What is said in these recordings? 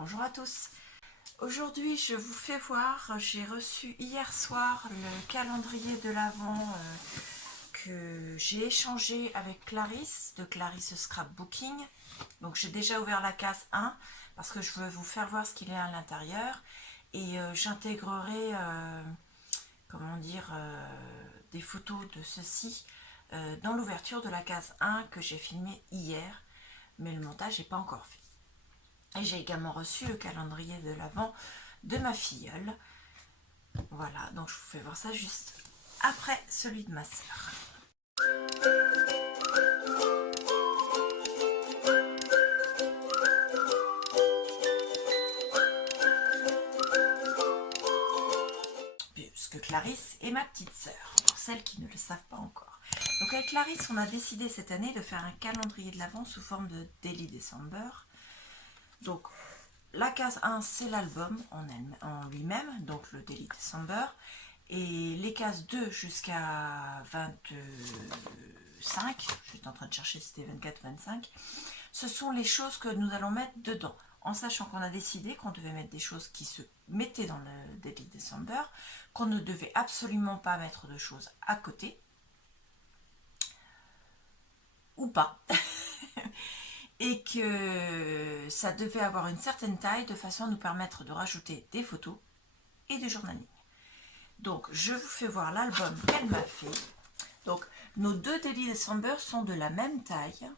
Bonjour à tous. Aujourd'hui, je vous fais voir, j'ai reçu hier soir le calendrier de l'Avent que j'ai échangé avec Clarisse, de Clarisse Scrapbooking. Donc j'ai déjà ouvert la case 1 parce que je veux vous faire voir ce qu'il y a à l'intérieur. Et j'intégrerai, comment dire, des photos de ceci dans l'ouverture de la case 1 que j'ai filmée hier. Mais le montage n'est pas encore fait. Et j'ai également reçu le calendrier de l'Avent de ma filleule. Voilà, donc je vous fais voir ça juste après celui de ma sœur. Puisque Clarisse est ma petite sœur, pour celles qui ne le savent pas encore. Donc avec Clarisse, on a décidé cette année de faire un calendrier de l'Avent sous forme de Daily December. Donc la case 1, c'est l'album en lui-même, donc le Daily December. Et les cases 2 jusqu'à 25, je suis en train de chercher si c'était 24-25, ce sont les choses que nous allons mettre dedans. En sachant qu'on a décidé qu'on devait mettre des choses qui se mettaient dans le Daily December, qu'on ne devait absolument pas mettre de choses à côté, ou pas, et que ça devait avoir une certaine taille de façon à nous permettre de rajouter des photos et du journaling. Donc je vous fais voir l'album qu'elle m'a fait. Donc nos deux Daily December sont de la même taille.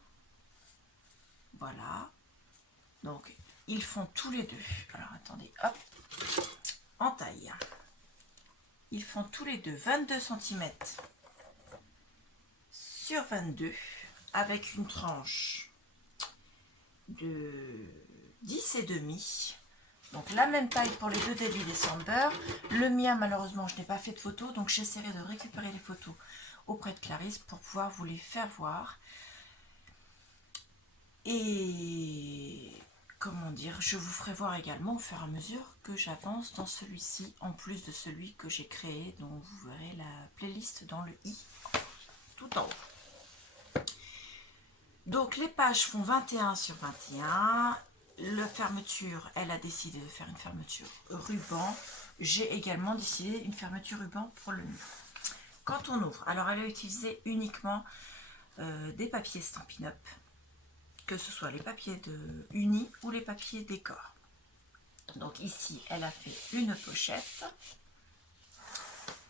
Voilà. Donc ils font tous les deux. Alors attendez, hop. En taille. Ils font tous les deux 22 cm sur 22 avec une tranche de 10 et demi. Donc la même taille pour les deux Daily December. Le mien, malheureusement, je n'ai pas fait de photos, donc j'essaierai de récupérer les photos auprès de Clarisse pour pouvoir vous les faire voir. Et comment dire, je vous ferai voir également au fur et à mesure que j'avance dans celui-ci, en plus de celui que j'ai créé, dont vous verrez la playlist dans le i, tout en haut. Donc les pages font 21 sur 21. La fermeture, elle a décidé de faire une fermeture ruban. J'ai également décidé une fermeture ruban pour le mur. Quand on ouvre, alors elle a utilisé uniquement des papiers Stampin' Up, que ce soit les papiers de uni ou les papiers décor. Donc ici, elle a fait une pochette.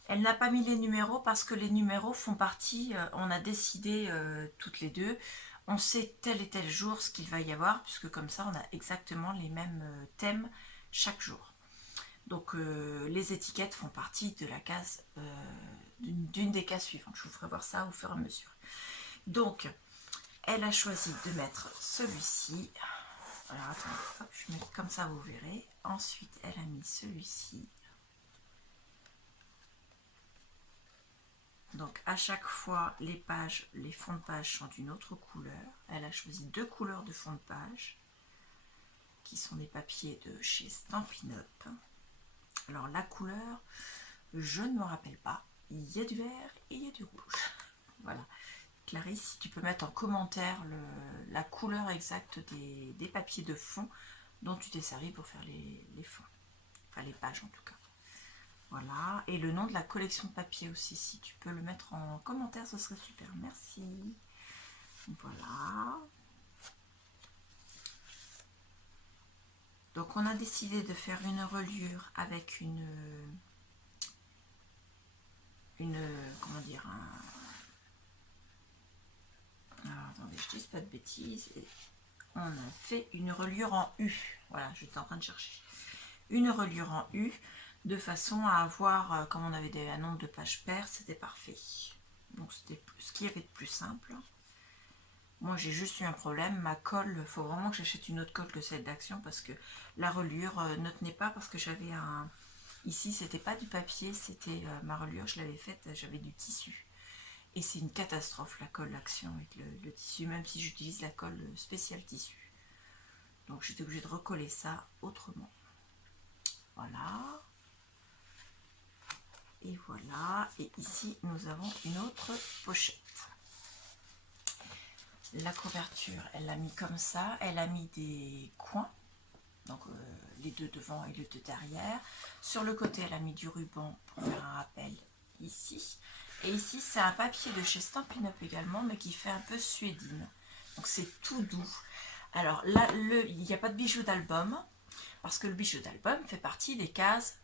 Elle n'a pas mis les numéros parce que les numéros font partie, on a décidé toutes les deux, on sait tel et tel jour ce qu'il va y avoir, puisque comme ça on a exactement les mêmes thèmes chaque jour. Donc les étiquettes font partie de la case, d'une des cases suivantes. Je vous ferai voir ça au fur et à mesure. Donc elle a choisi de mettre celui-ci. Alors attendez, hop, je mets comme ça, vous verrez. Ensuite elle a mis celui-ci. Donc à chaque fois, les pages, les fonds de page sont d'une autre couleur. Elle a choisi deux couleurs de fond de page, qui sont des papiers de chez Stampin' Up. Alors la couleur, je ne me rappelle pas. Il y a du vert et il y a du rouge. Voilà. Clarisse, si tu peux mettre en commentaire la couleur exacte des papiers de fond dont tu t'es servi pour faire les fonds. Enfin les pages en tout cas. Voilà, et le nom de la collection de papier aussi, si tu peux le mettre en commentaire, ce serait super, merci. Voilà. Donc on a décidé de faire une reliure avec comment dire, alors, attendez, je dis pas de bêtises. Et on a fait une reliure en U. Voilà, j'étais en train de chercher. Une reliure en U, de façon à avoir, comme on avait un nombre de pages paires, c'était parfait. Donc c'était ce qu'il y avait de plus simple. Moi j'ai juste eu un problème, ma colle, il faut vraiment que j'achète une autre colle que celle d'Action parce que la reliure ne tenait pas, parce que j'avais un... Ici c'était pas du papier, c'était ma reliure, je l'avais faite, j'avais du tissu. Et c'est une catastrophe la colle Action avec le tissu, même si j'utilise la colle spéciale tissu. Donc j'étais obligée de recoller ça autrement. Voilà. Et voilà. Et ici, nous avons une autre pochette. La couverture, elle l'a mis comme ça. Elle a mis des coins. Donc deux devant et les deux derrière. Sur le côté, elle a mis du ruban pour faire un rappel ici. Et ici, c'est un papier de chez Stampin' Up également, mais qui fait un peu suédine. Donc c'est tout doux. Alors là, il n'y a pas de bijou d'album, parce que le bijou d'album fait partie des cases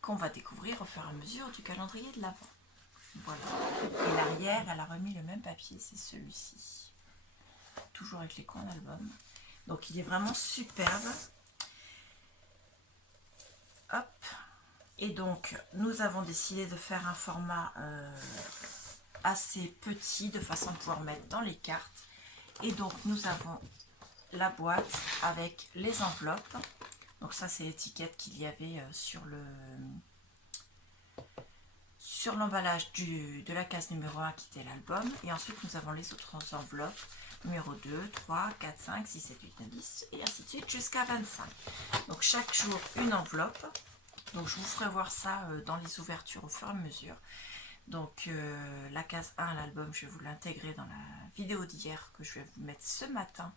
qu'on va découvrir au fur et à mesure du calendrier de l'Avent. Voilà. Et l'arrière, elle a remis le même papier, c'est celui-ci. Toujours avec les coins d'album. Donc il est vraiment superbe. Hop. Et donc nous avons décidé de faire un format assez petit, de façon à pouvoir mettre dans les cartes. Et donc nous avons la boîte avec les enveloppes. Donc ça c'est l'étiquette qu'il y avait sur l'emballage de la case numéro 1 qui était l'album. Et ensuite nous avons les autres enveloppes, numéro 2, 3, 4, 5, 6, 7, 8, 9, 10 et ainsi de suite jusqu'à 25. Donc chaque jour une enveloppe. Donc je vous ferai voir ça dans les ouvertures au fur et à mesure. Donc la case 1, l'album, je vais vous l'intégrer dans la vidéo d'hier que je vais vous mettre ce matin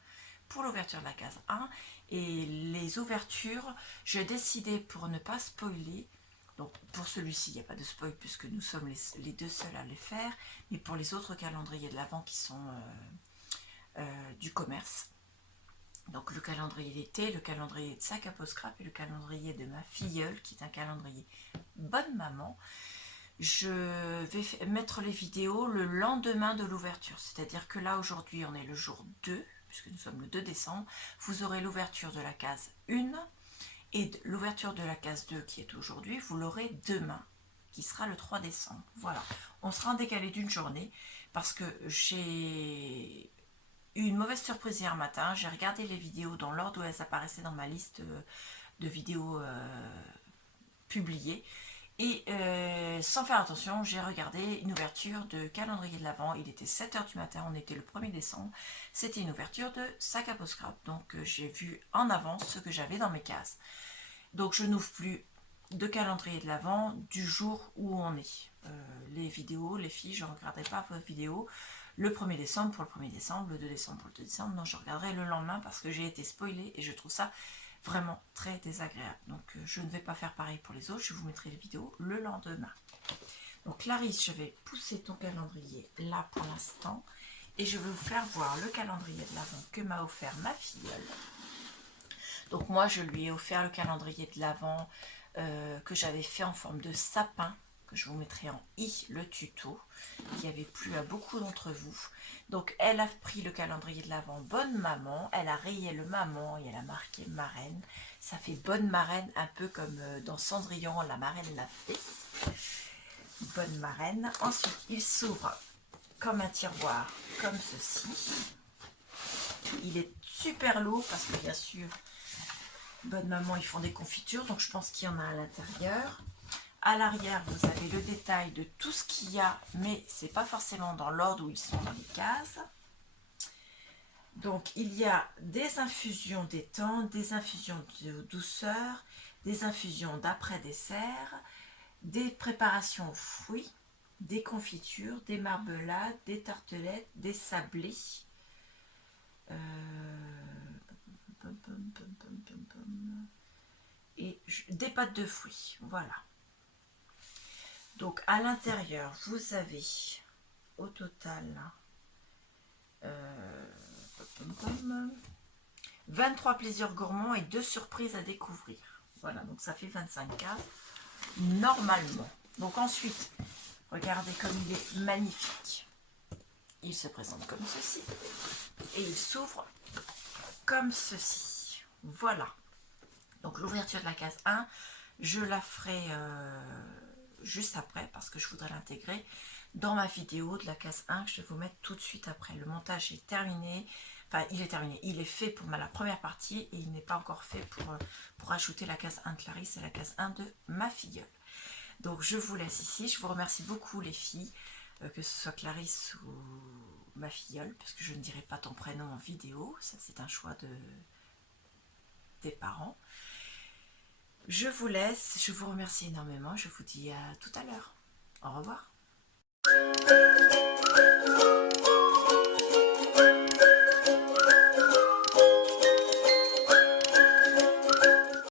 pour l'ouverture de la case 1. Et les ouvertures, j'ai décidé pour ne pas spoiler. Donc pour celui-ci, il n'y a pas de spoil puisque nous sommes les deux seuls à les faire. Mais pour les autres calendriers de l'Avent qui sont du commerce. Donc le calendrier d'été, le calendrier de Sac à Peau Scrap et le calendrier de ma filleule qui est un calendrier bonne maman. Je vais mettre les vidéos le lendemain de l'ouverture. C'est-à-dire que là aujourd'hui on est le jour 2, puisque nous sommes le 2 décembre. Vous aurez l'ouverture de la case 1 et l'ouverture de la case 2 qui est aujourd'hui, vous l'aurez demain, qui sera le 3 décembre. Voilà, on sera en décalé d'une journée parce que j'ai eu une mauvaise surprise hier matin. J'ai regardé les vidéos dans l'ordre où elles apparaissaient dans ma liste de vidéos publiées. Et sans faire attention, j'ai regardé une ouverture de calendrier de l'Avent. Il était 7 h du matin, on était le 1er décembre. C'était une ouverture de Sac à Peau Scrap. Donc j'ai vu en avance ce que j'avais dans mes cases. Donc je n'ouvre plus de calendrier de l'Avent du jour où on est. Les vidéos, les filles, je ne regarderai pas vos vidéos le 1er décembre pour le 1er décembre, le 2 décembre pour le 2 décembre. Non, je regarderai le lendemain parce que j'ai été spoilée et je trouve ça vraiment très désagréable. Donc je ne vais pas faire pareil pour les autres, je vous mettrai les vidéos le lendemain. Donc Clarisse, je vais pousser ton calendrier là pour l'instant et je vais vous faire voir le calendrier de l'Avent que m'a offert ma filleule. Donc moi je lui ai offert le calendrier de l'Avent que j'avais fait en forme de sapin, que je vous mettrai en i le tuto, qui avait plu à beaucoup d'entre vous. Donc elle a pris le calendrier de l'Avent bonne maman, elle a rayé le maman et elle a marqué marraine. Ça fait bonne marraine, un peu comme dans Cendrillon, la marraine l'a fait. Bonne marraine. Ensuite il s'ouvre comme un tiroir, comme ceci. Il est super lourd parce que bien sûr, bonne maman, ils font des confitures, donc je pense qu'il y en a à l'intérieur. À l'arrière, vous avez le détail de tout ce qu'il y a, mais c'est pas forcément dans l'ordre où ils sont dans les cases. Donc, il y a des infusions détente, des infusions de douceur, des infusions d'après-dessert, des préparations aux fruits, des confitures, des marmelades, des tartelettes, des sablés. Et des pâtes de fruits, voilà. Donc à l'intérieur, vous avez au total 23 plaisirs gourmands et 2 surprises à découvrir. Voilà, donc ça fait 25 cases normalement. Donc ensuite, regardez comme il est magnifique. Il se présente comme ceci et il s'ouvre comme ceci. Voilà. Donc l'ouverture de la case 1, je la ferai juste après parce que je voudrais l'intégrer dans ma vidéo de la case 1 que je vais vous mettre tout de suite après. Le montage est terminé, enfin il est terminé, il est fait pour la première partie et il n'est pas encore fait pour ajouter la case 1 de Clarisse et la case 1 de ma filleule. Donc je vous laisse ici, je vous remercie beaucoup les filles, que ce soit Clarisse ou ma filleule, parce que je ne dirai pas ton prénom en vidéo, ça c'est un choix des parents. Je vous laisse, je vous remercie énormément, je vous dis à tout à l'heure. Au revoir.